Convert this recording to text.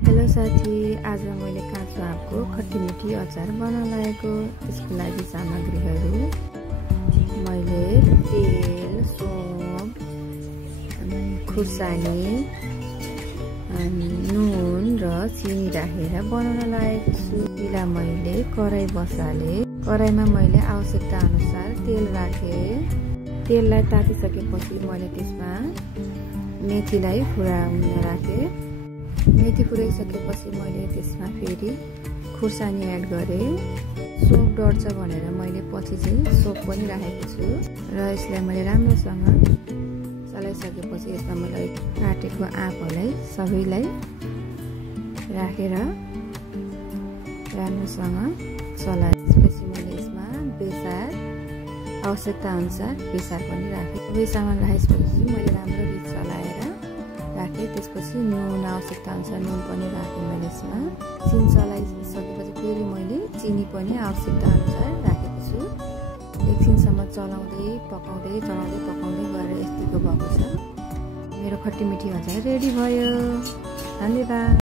Hello साथी, आज मैले काँचो आँपको खट्टी मिठी अचार बनाउन लागेको। त्यसको लागि सामग्रीहरू मैले तेल, सोप, खुर्सानी, नुन र चिनी राखेर बनाउन लागेको छु। पहिला मैले कराई बसाले। कराईमा मैले आवश्यकता अनुसार तेल राखे। तेललाई तातिसकेपछि मैले त्यसमा मेथीलाई फुराउन राखे। मेथी फुराइसकेपछि मैले त्यसमा फेरि खुर्सानी एड गरेँ। सोप डढ्छ भनेर मैले पछि चाहिँ सोप पनि राखेको छु र यसलाई मैले राम्रोसँग चलाइसकेपछि यसमा मैले काटेको आँपहरूलाई सबैलाई राखेर राम्रोसँग चलाएँ। त्यसपछि मैले यसमा बेसार आवश्यकता अनुसार बेसार पनि राखेँ। सबै सामान राखेपछि मैले राम्ररी चलाएर राखेँ। त्यसपछि नुन आवश्यकता अनुसार नुन पनि राखेँ मैले यसमा। चिनी चलाइसकेपछि फेरि मैले चिनी पनि आवश्यकता अनुसार राखेको छु। एकछिनसम्म चलाउँदै पकाउँदै गरेर यतिको भएको छ। मेरो खट्टी मिठी अचार रेडी भयो। धन्यवाद।